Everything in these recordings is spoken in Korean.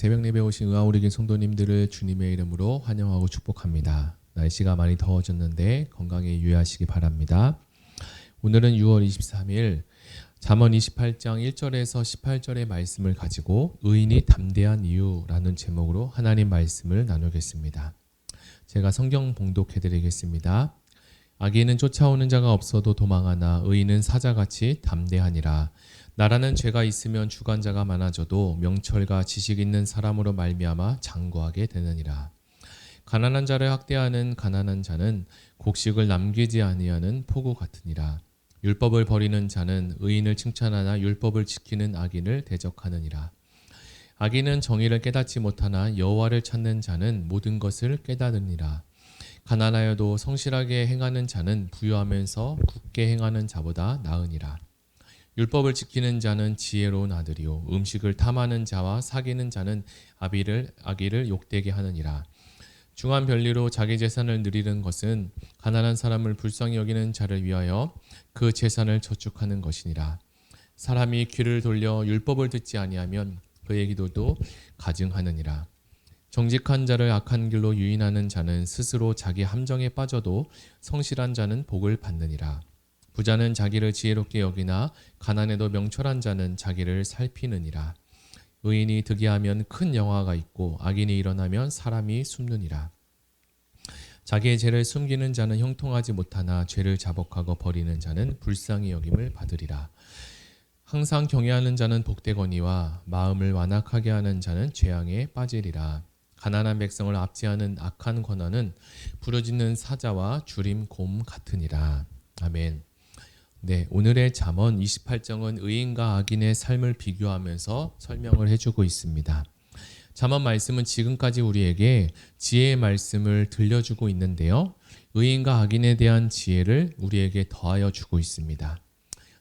새벽 예배 오신 의아우리교 성도님들을 주님의 이름으로 환영하고 축복합니다. 날씨가 많이 더워졌는데 건강에 유의하시기 바랍니다. 오늘은 6월 23일 잠언 28장 1절에서 18절의 말씀을 가지고 의인이 담대한 이유라는 제목으로 하나님 말씀을 나누겠습니다. 제가 성경 봉독해 드리겠습니다. 악인은 쫓아오는 자가 없어도 도망하나 의인은 사자같이 담대하니라. 나라는 죄가 있으면 주관자가 많아져도 명철과 지식 있는 사람으로 말미암아 장구하게 되느니라. 가난한 자를 학대하는 가난한 자는 곡식을 남기지 아니하는 포구 같으니라. 율법을 버리는 자는 의인을 칭찬하나 율법을 지키는 악인을 대적하느니라. 악인은 정의를 깨닫지 못하나 여호와를 찾는 자는 모든 것을 깨닫느니라. 가난하여도 성실하게 행하는 자는 부유하면서 굳게 행하는 자보다 나으니라. 율법을 지키는 자는 지혜로운 아들이요 음식을 탐하는 자와 사귀는 자는 아기를 욕되게 하느니라. 중한 별리로 자기 재산을 누리는 것은 가난한 사람을 불쌍히 여기는 자를 위하여 그 재산을 저축하는 것이니라. 사람이 귀를 돌려 율법을 듣지 아니하면 그의 기도도 가증하느니라. 정직한 자를 악한 길로 유인하는 자는 스스로 자기 함정에 빠져도 성실한 자는 복을 받느니라. 부자는 자기를 지혜롭게 여기나 가난해도 명철한 자는 자기를 살피느니라. 의인이 득이하면 큰 영화가 있고 악인이 일어나면 사람이 숨느니라. 자기의 죄를 숨기는 자는 형통하지 못하나 죄를 자복하고 버리는 자는 불쌍히 여김을 받으리라. 항상 경외하는 자는 복되거니와 마음을 완악하게 하는 자는 재앙에 빠지리라. 가난한 백성을 압제하는 악한 권한은 부르짖는 사자와 주림 곰 같으니라. 아멘. 네, 오늘의 잠언 28장은 의인과 악인의 삶을 비교하면서 설명을 해주고 있습니다. 잠언 말씀은 지금까지 우리에게 지혜의 말씀을 들려주고 있는데요. 의인과 악인에 대한 지혜를 우리에게 더하여 주고 있습니다.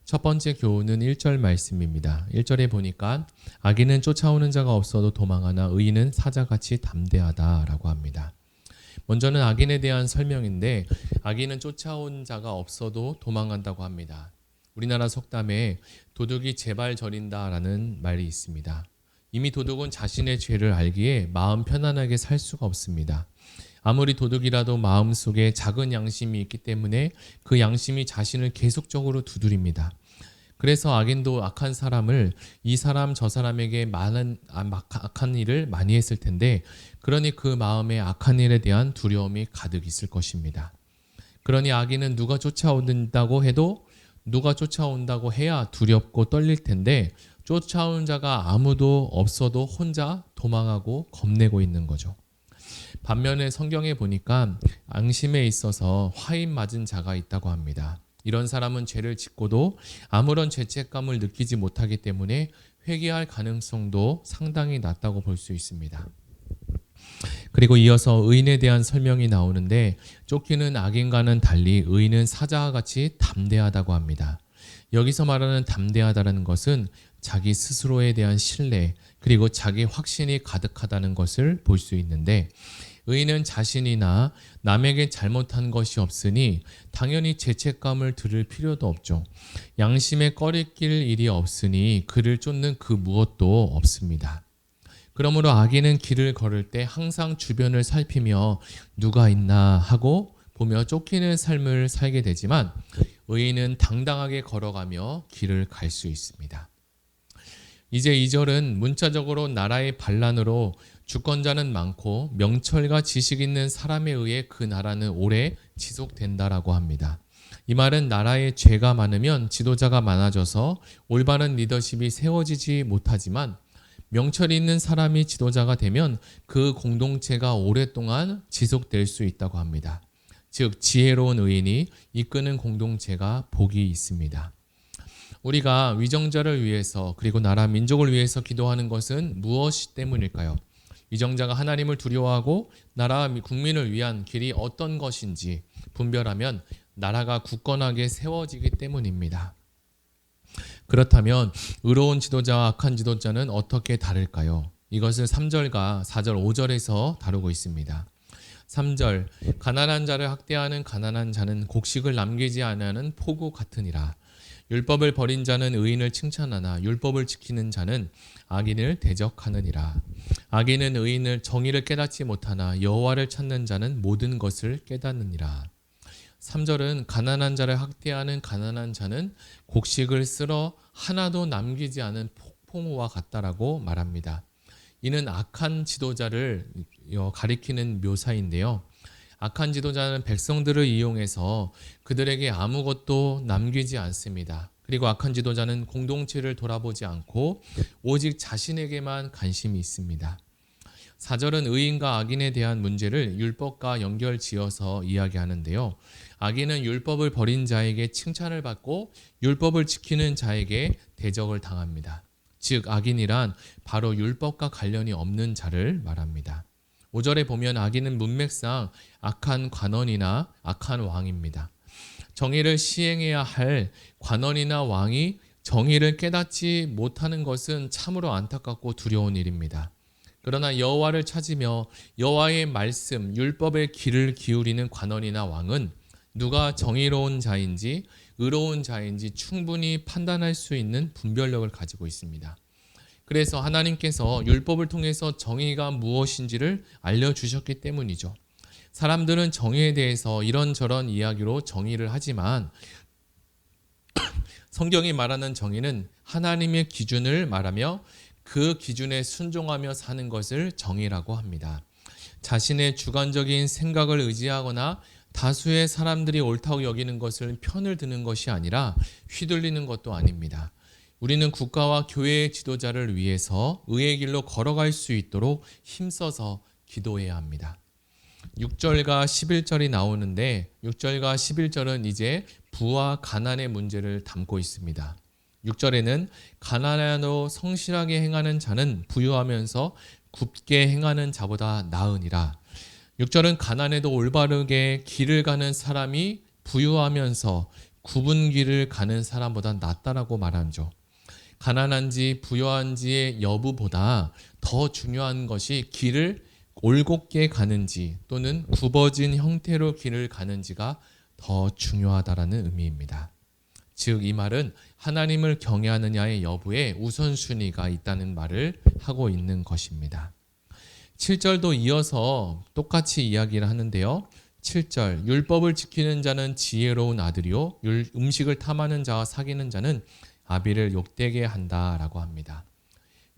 첫 번째 교훈은 1절 말씀입니다. 1절에 보니까 악인은 쫓아오는 자가 없어도 도망하나 의인은 사자같이 담대하다라고 합니다. 먼저는 악인에 대한 설명인데 악인은 쫓아온 자가 없어도 도망간다고 합니다. 우리나라 속담에 도둑이 제발 저린다라는 말이 있습니다. 이미 도둑은 자신의 죄를 알기에 마음 편안하게 살 수가 없습니다. 아무리 도둑이라도 마음속에 작은 양심이 있기 때문에 그 양심이 자신을 계속적으로 두드립니다. 그래서 악인도 악한 사람을 이 사람 저 사람에게 많은 악한 일을 많이 했을 텐데 그러니 그 마음에 악한 일에 대한 두려움이 가득 있을 것입니다. 그러니 악인은 누가 쫓아온다고 해도 누가 쫓아온다고 해야 두렵고 떨릴 텐데 쫓아오는 자가 아무도 없어도 혼자 도망하고 겁내고 있는 거죠. 반면에 성경에 보니까 앙심에 있어서 화인 맞은 자가 있다고 합니다. 이런 사람은 죄를 짓고도 아무런 죄책감을 느끼지 못하기 때문에 회개할 가능성도 상당히 낮다고 볼 수 있습니다. 그리고 이어서 의인에 대한 설명이 나오는데 쫓기는 악인과는 달리 의인은 사자와 같이 담대하다고 합니다. 여기서 말하는 담대하다는 것은 자기 스스로에 대한 신뢰 그리고 자기 확신이 가득하다는 것을 볼 수 있는데 의인은 자신이나 남에게 잘못한 것이 없으니 당연히 죄책감을 들을 필요도 없죠. 양심에 꺼리낄 일이 없으니 그를 쫓는 그 무엇도 없습니다. 그러므로 악인은 길을 걸을 때 항상 주변을 살피며 누가 있나 하고 보며 쫓기는 삶을 살게 되지만 의인은 당당하게 걸어가며 길을 갈 수 있습니다. 이제 2절은 문자적으로 나라의 반란으로 주권자는 많고 명철과 지식 있는 사람에 의해 그 나라는 오래 지속된다라고 합니다. 이 말은 나라에 죄가 많으면 지도자가 많아져서 올바른 리더십이 세워지지 못하지만 명철이 있는 사람이 지도자가 되면 그 공동체가 오랫동안 지속될 수 있다고 합니다. 즉 지혜로운 의인이 이끄는 공동체가 복이 있습니다. 우리가 위정자를 위해서 그리고 나라 민족을 위해서 기도하는 것은 무엇 때문일까요? 위정자가 하나님을 두려워하고 나라 국민을 위한 길이 어떤 것인지 분별하면 나라가 굳건하게 세워지기 때문입니다. 그렇다면 의로운 지도자와 악한 지도자는 어떻게 다를까요? 이것을 3절과 4절, 5절에서 다루고 있습니다. 3절 가난한 자를 학대하는 가난한 자는 곡식을 남기지 아니하는 포구 같으니라. 율법을 버린 자는 의인을 칭찬하나 율법을 지키는 자는 악인을 대적하느니라. 악인은 의인을 정의를 깨닫지 못하나 여호와를 찾는 자는 모든 것을 깨닫느니라. 3절은 가난한 자를 학대하는 가난한 자는 곡식을 쓸어 하나도 남기지 않은 폭풍우와 같다라고 말합니다. 이는 악한 지도자를 가리키는 묘사인데요. 악한 지도자는 백성들을 이용해서 그들에게 아무것도 남기지 않습니다. 그리고 악한 지도자는 공동체를 돌아보지 않고 오직 자신에게만 관심이 있습니다. 4절은 의인과 악인에 대한 문제를 율법과 연결지어서 이야기하는데요. 악인은 율법을 버린 자에게 칭찬을 받고 율법을 지키는 자에게 대적을 당합니다. 즉 악인이란 바로 율법과 관련이 없는 자를 말합니다. 5절에 보면 악인은 문맥상 악한 관원이나 악한 왕입니다. 정의를 시행해야 할 관원이나 왕이 정의를 깨닫지 못하는 것은 참으로 안타깝고 두려운 일입니다. 그러나 여호와를 찾으며 여호와의 말씀, 율법의 귀를 기울이는 관원이나 왕은 누가 정의로운 자인지 의로운 자인지 충분히 판단할 수 있는 분별력을 가지고 있습니다. 그래서 하나님께서 율법을 통해서 정의가 무엇인지를 알려주셨기 때문이죠. 사람들은 정의에 대해서 이런저런 이야기로 정의를 하지만 성경이 말하는 정의는 하나님의 기준을 말하며 그 기준에 순종하며 사는 것을 정의라고 합니다. 자신의 주관적인 생각을 의지하거나 다수의 사람들이 옳다고 여기는 것을 편을 드는 것이 아니라 휘둘리는 것도 아닙니다. 우리는 국가와 교회의 지도자를 위해서 의의 길로 걸어갈 수 있도록 힘써서 기도해야 합니다. 6절과 11절이 나오는데 6절과 11절은 이제 부와 가난의 문제를 담고 있습니다. 6절에는 가난하여도 성실하게 행하는 자는 부유하면서 굽게 행하는 자보다 나으니라. 6절은 가난해도 올바르게 길을 가는 사람이 부유하면서 굽은 길을 가는 사람보다 낫다라고 말하죠. 가난한지 부유한지의 여부보다 더 중요한 것이 길을 올곧게 가는지 또는 굽어진 형태로 길을 가는지가 더 중요하다라는 의미입니다. 즉 이 말은 하나님을 경외하느냐의 여부에 우선순위가 있다는 말을 하고 있는 것입니다. 7절도 이어서 똑같이 이야기를 하는데요. 7절 율법을 지키는 자는 지혜로운 아들이요 음식을 탐하는 자와 사귀는 자는 아비를 욕되게 한다라고 합니다.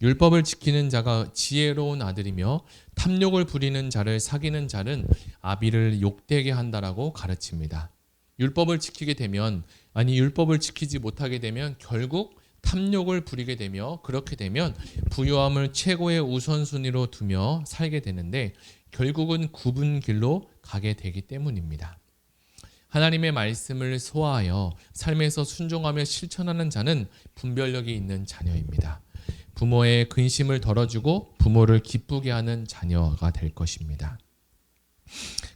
율법을 지키는 자가 지혜로운 아들이며 탐욕을 부리는 자를 사귀는 자는 아비를 욕되게 한다라고 가르칩니다. 율법을 지키게 되면 율법을 지키지 못하게 되면 결국 탐욕을 부리게 되며 그렇게 되면 부유함을 최고의 우선순위로 두며 살게 되는데 결국은 굽은 길로 가게 되기 때문입니다. 하나님의 말씀을 소화하여 삶에서 순종하며 실천하는 자는 분별력이 있는 자녀입니다. 부모의 근심을 덜어주고 부모를 기쁘게 하는 자녀가 될 것입니다.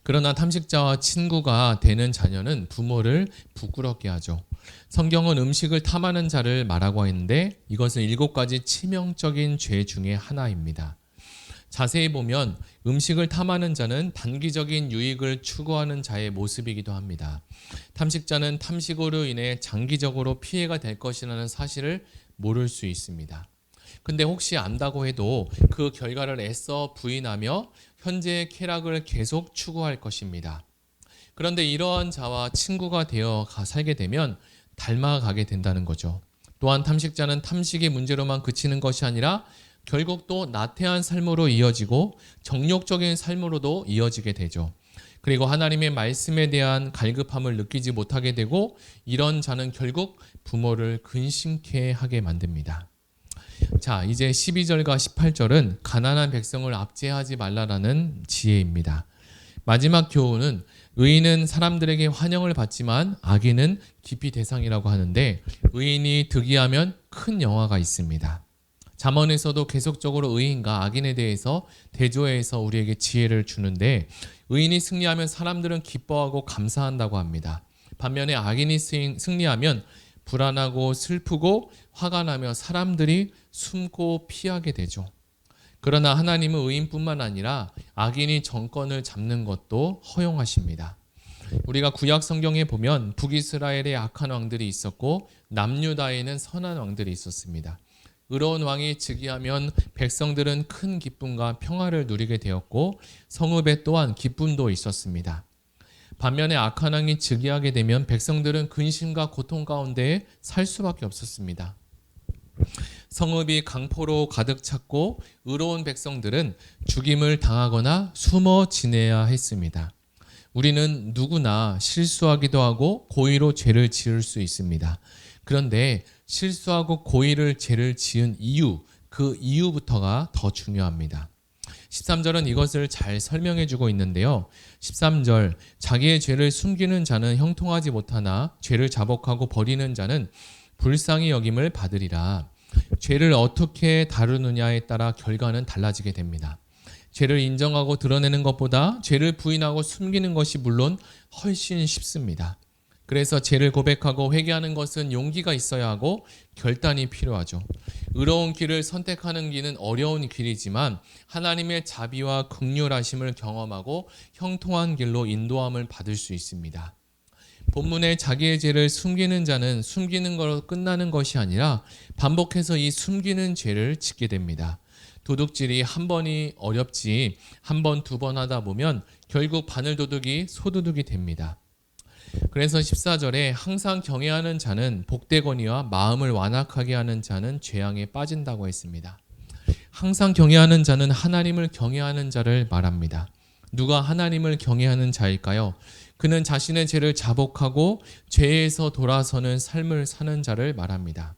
그러나 탐식자와 친구가 되는 자녀는 부모를 부끄럽게 하죠. 성경은 음식을 탐하는 자를 말하고 있는데 이것은 7가지 치명적인 죄 중에 하나입니다. 자세히 보면 음식을 탐하는 자는 단기적인 유익을 추구하는 자의 모습이기도 합니다. 탐식자는 탐식으로 인해 장기적으로 피해가 될 것이라는 사실을 모를 수 있습니다. 근데 혹시 안다고 해도 그 결과를 애써 부인하며 현재의 쾌락을 계속 추구할 것입니다. 그런데 이러한 자와 친구가 되어 살게 되면 닮아가게 된다는 거죠. 또한 탐식자는 탐식의 문제로만 그치는 것이 아니라 결국 또 나태한 삶으로 이어지고 정욕적인 삶으로도 이어지게 되죠. 그리고 하나님의 말씀에 대한 갈급함을 느끼지 못하게 되고 이런 자는 결국 부모를 근심케 하게 만듭니다. 자, 이제 12절과 18절은 가난한 백성을 압제하지 말라라는 지혜입니다. 마지막 교훈은 의인은 사람들에게 환영을 받지만 악인은 기피 대상이라고 하는데 의인이 득이하면 큰 영화가 있습니다. 잠언에서도 계속적으로 의인과 악인에 대해서 대조해서 우리에게 지혜를 주는데 의인이 승리하면 사람들은 기뻐하고 감사한다고 합니다. 반면에 악인이 승리하면 불안하고 슬프고 화가 나며 사람들이 숨고 피하게 되죠. 그러나 하나님은 의인뿐만 아니라 악인이 정권을 잡는 것도 허용하십니다. 우리가 구약 성경에 보면 북이스라엘에 악한 왕들이 있었고 남유다에는 선한 왕들이 있었습니다. 의로운 왕이 즉위하면 백성들은 큰 기쁨과 평화를 누리게 되었고 성읍에 또한 기쁨도 있었습니다. 반면에 악한 왕이 즉위하게 되면 백성들은 근심과 고통 가운데 살 수밖에 없었습니다. 성읍이 강포로 가득 찼고 의로운 백성들은 죽임을 당하거나 숨어 지내야 했습니다. 우리는 누구나 실수하기도 하고 고의로 죄를 지을 수 있습니다. 그런데 실수하고 고의를 죄를 지은 이유, 그 이유부터가 더 중요합니다. 13절은 이것을 잘 설명해 주고 있는데요. 13절, 자기의 죄를 숨기는 자는 형통하지 못하나 죄를 자복하고 버리는 자는 불쌍히 여김을 받으리라. 죄를 어떻게 다루느냐에 따라 결과는 달라지게 됩니다. 죄를 인정하고 드러내는 것보다 죄를 부인하고 숨기는 것이 물론 훨씬 쉽습니다. 그래서 죄를 고백하고 회개하는 것은 용기가 있어야 하고 결단이 필요하죠. 의로운 길을 선택하는 길은 어려운 길이지만 하나님의 자비와 긍휼하심을 경험하고 형통한 길로 인도함을 받을 수 있습니다. 본문에 자기의 죄를 숨기는 자는 숨기는 것으로 끝나는 것이 아니라 반복해서 이 숨기는 죄를 짓게 됩니다. 도둑질이 한 번이 어렵지 한 번, 두 번 하다 보면 결국 바늘도둑이 소도둑이 됩니다. 그래서 14절에 항상 경외하는 자는 복되거니와 마음을 완악하게 하는 자는 재앙에 빠진다고 했습니다. 항상 경외하는 자는 하나님을 경외하는 자를 말합니다. 누가 하나님을 경외하는 자일까요? 그는 자신의 죄를 자복하고 죄에서 돌아서는 삶을 사는 자를 말합니다.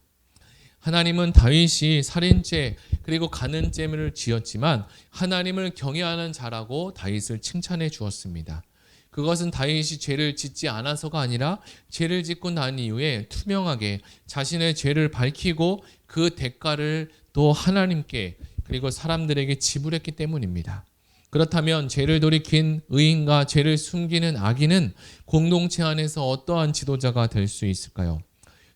하나님은 다윗이 살인죄 그리고 간음죄를 지었지만 하나님을 경외하는 자라고 다윗을 칭찬해 주었습니다. 그것은 다윗이 죄를 짓지 않아서가 아니라 죄를 짓고 난 이후에 투명하게 자신의 죄를 밝히고 그 대가를 또 하나님께 그리고 사람들에게 지불했기 때문입니다. 그렇다면 죄를 돌이킨 의인과 죄를 숨기는 악인은 공동체 안에서 어떠한 지도자가 될 수 있을까요?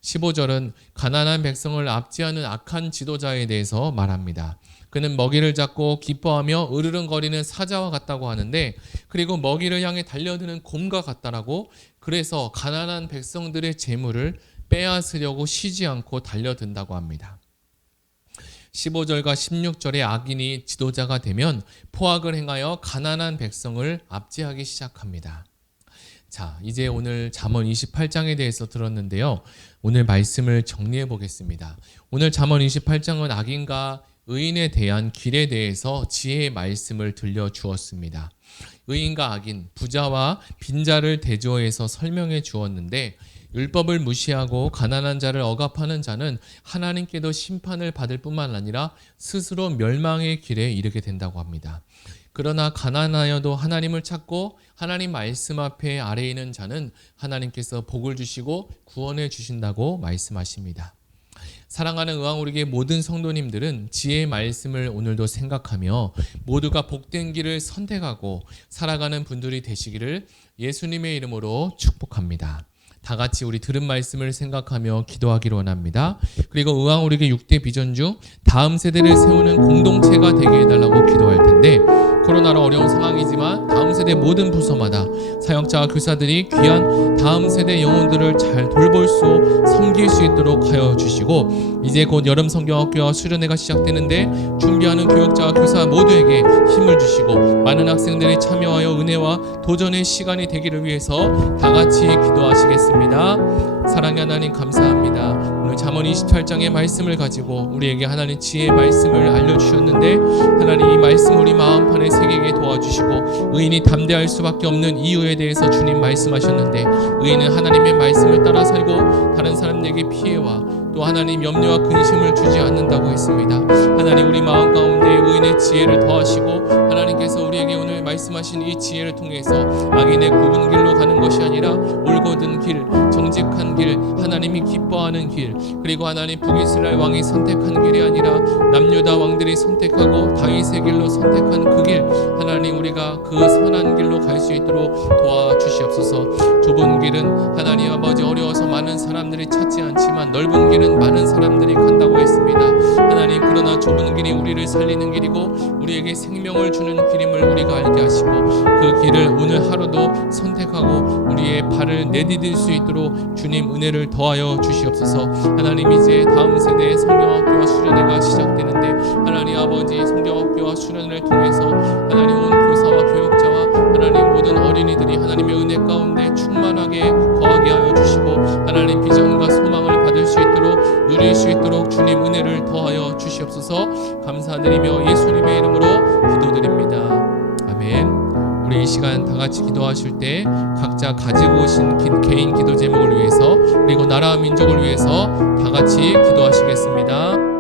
15절은 가난한 백성을 압제하는 악한 지도자에 대해서 말합니다. 그는 먹이를 잡고 기뻐하며 으르렁거리는 사자와 같다고 하는데 그리고 먹이를 향해 달려드는 곰과 같다라고 그래서 가난한 백성들의 재물을 빼앗으려고 쉬지 않고 달려든다고 합니다. 15절과 16절의 악인이 지도자가 되면 포악을 행하여 가난한 백성을 압제하기 시작합니다. 자, 이제 오늘 잠언 28장에 대해서 들었는데요. 오늘 말씀을 정리해 보겠습니다. 오늘 잠언 28장은 악인과 의인에 대한 길에 대해서 지혜의 말씀을 들려주었습니다. 의인과 악인, 부자와 빈자를 대조해서 설명해 주었는데 율법을 무시하고 가난한 자를 억압하는 자는 하나님께도 심판을 받을 뿐만 아니라 스스로 멸망의 길에 이르게 된다고 합니다. 그러나 가난하여도 하나님을 찾고 하나님 말씀 앞에 아래에 있는 자는 하나님께서 복을 주시고 구원해 주신다고 말씀하십니다. 사랑하는 의왕우리교회 모든 성도님들은 지혜의 말씀을 오늘도 생각하며 모두가 복된 길을 선택하고 살아가는 분들이 되시기를 예수님의 이름으로 축복합니다. 다 같이 우리 들은 말씀을 생각하며 기도하기를 원합니다. 그리고 의왕우리교회 6대 비전 중 다음 세대를 세우는 공동체가 되게 해달라고 기도할 텐데 코로나로 어려운 상황이지만 다음 세대 모든 부서마다 사역자와 교사들이 귀한 다음 세대 영혼들을 잘 돌볼 수 섬길 수 있도록 하여 주시고 이제 곧 여름 성경학교와 수련회가 시작되는데 준비하는 교육자와 교사 모두에게 힘을 주시고 많은 학생들이 참여하여 은혜와 도전의 시간이 되기를 위해서 다 같이 기도하시겠습니다. 사랑의 하나님 감사합니다. 오늘 잠언 28장의 말씀을 가지고 우리에게 하나님 지혜의 말씀을 알려주셨는데 하나님 이 말씀 우리 마음판에 새기게 도와주시고 의인이 담대할 수밖에 없는 이유에 대해서 주님 말씀하셨는데 의인은 하나님의 말씀을 따라 살고 다른 사람에게 피해와 또 하나님 염려와 근심을 주지 않는다고 했습니다. 하나님 우리 마음 가운데 의인의 지혜를 더하시고 하나님께서 우리에게 오늘 말씀하신 이 지혜를 통해서 악인의 굽은 길로 가는 것이 아니라 올곧은 길, 정직한 길, 하나님이 기뻐하는 길 그리고 하나님 북이스라엘 왕이 선택한 길이 아니라 남유다 왕들이 선택하고 다윗의 길로 선택한 그 길 하나님 우리가 그 선한 길로 갈 수 있도록 도와주시옵소서. 좁은 길은 하나님 아버지 어려워서 많은 사람들이 찾지 않지만 넓은 길은 많은 사람들이 간다고 했습니다. 하나님 하나님, 그러나 좁은 길이 우리를 살리는 길이고 우리에게 생명을 주는 길임을 우리가 알게 하시고 그 길을 오늘 하루도 선택하고 우리의 발을 내디딜 수 있도록 주님 은혜를 더하여 주시옵소서. 하나님, 이제 다음 세대의 성경학교와 수련회가 시작되는데 하나님 아버지, 성경학교와 수련회를 통해서 하나님 온 교사와 교육자와 하나님 모든 어린이들이 하나님의 은혜 가운데 충만하게 거하게 하여 주시고 하나님 비전과 소망을 받을 수 있도록 누릴 수 있도록 주님 은혜를 더하여 주시옵소서. 감사드리며 예수님의 이름으로 기도드립니다. 아멘. 우리 이 시간 다 같이 기도하실 때 각자 가지고 오신 개인 기도 제목을 위해서 그리고 나라와 민족을 위해서 다 같이 기도하시겠습니다.